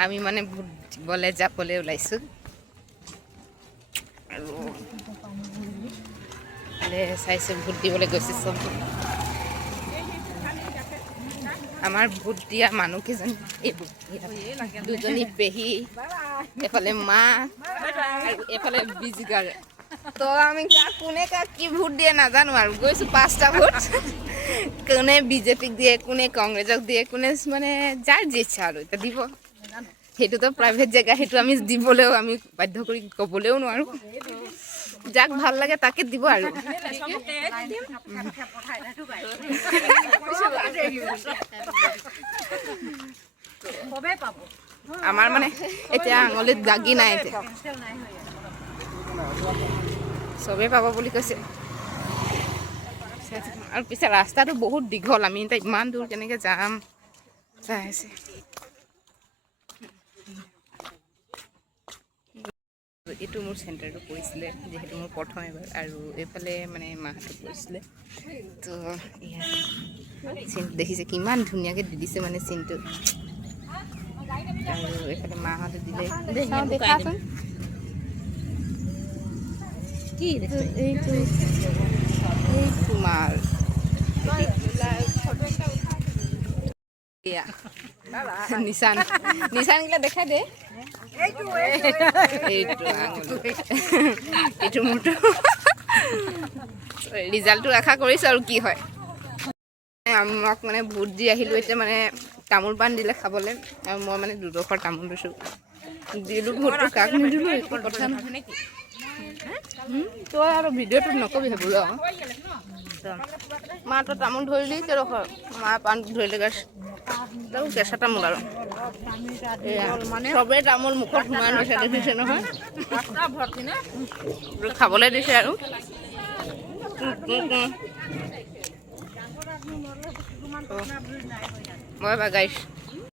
আমি মানে ভোট দিবলৈ যাবলৈ ওলাইছোঁ আৰু চাইছোঁ ভোট দিবলৈ গৈছে চব। আমাৰ ভোট দিয়া মানুহকেইজনী দুজনী পেহী, এফালে মা আৰু এফালে বিজিগাৰ। তো আমি কোনে কাক কি ভোট দিয়ে নাজানো আৰু গৈছোঁ 5টা ভোট। কোনে বিজেপিক দিয়ে, কোনে কংগ্ৰেছক দিয়ে, কোনে মানে যাৰ যি ইচ্ছা আৰু এতিয়া দিব। সেইটোতো প্ৰাইভেট জেগা, সেইটো আমি দিবলৈও আমি বাধ্য কৰি ক'বলৈও নোৱাৰোঁ। যাক ভাল লাগে তাকে দিব আৰু। আমাৰ মানে এতিয়া আঙুলিত দাগি নাই, এতিয়া চবেই পাব বুলি কৈছে। আৰু পিছে ৰাস্তাটো বহুত দীঘল, আমি এতিয়া ইমান দূৰ কেনেকৈ যাম চাই আছে। এইটো মোৰ চেণ্টাৰটো পৰিছিলে, যিহেতু মোৰ প্ৰথম এবাৰ, আৰু এইফালে মানে মাহঁতে পৰিছিলে। তো চিনটো দেখিছে কিমান ধুনীয়াকৈ দি দিছে মানে চিনটো, আৰু এইফালে মাহঁতে দিলে। দেখাচোন কি এইটো তোমাৰ নিচান নিচানগিলা দেখাই দে। এইটো আঙুলি, এইটো মোৰটো। ৰিজাল্টটো আশা কৰিছোঁ আৰু কি হয়। আমাক মানে ভোট দি আহিলোঁ, এতিয়া মানে তামোল পাণ দিলে খাবলৈ, আৰু মই মানে দুডোখৰ তামোল লৈছোঁ। দিলোঁ ভোটটো, কাক নিদিলোঁ একো কথা নহয় নেকি। তই আৰু ভিডিঅ'টোত নকবি সেইবোৰ। মা তই তামোল ধৰিলি কেইডোখৰ, মা পাণ ধৰিলে গাছ কেঁচা তামোল আৰু চবেই তামোল মুখত সোমাই লৈছে, দেখিছে নহয়। খাবলৈ দিছে আৰু বাই বাই গাইছ।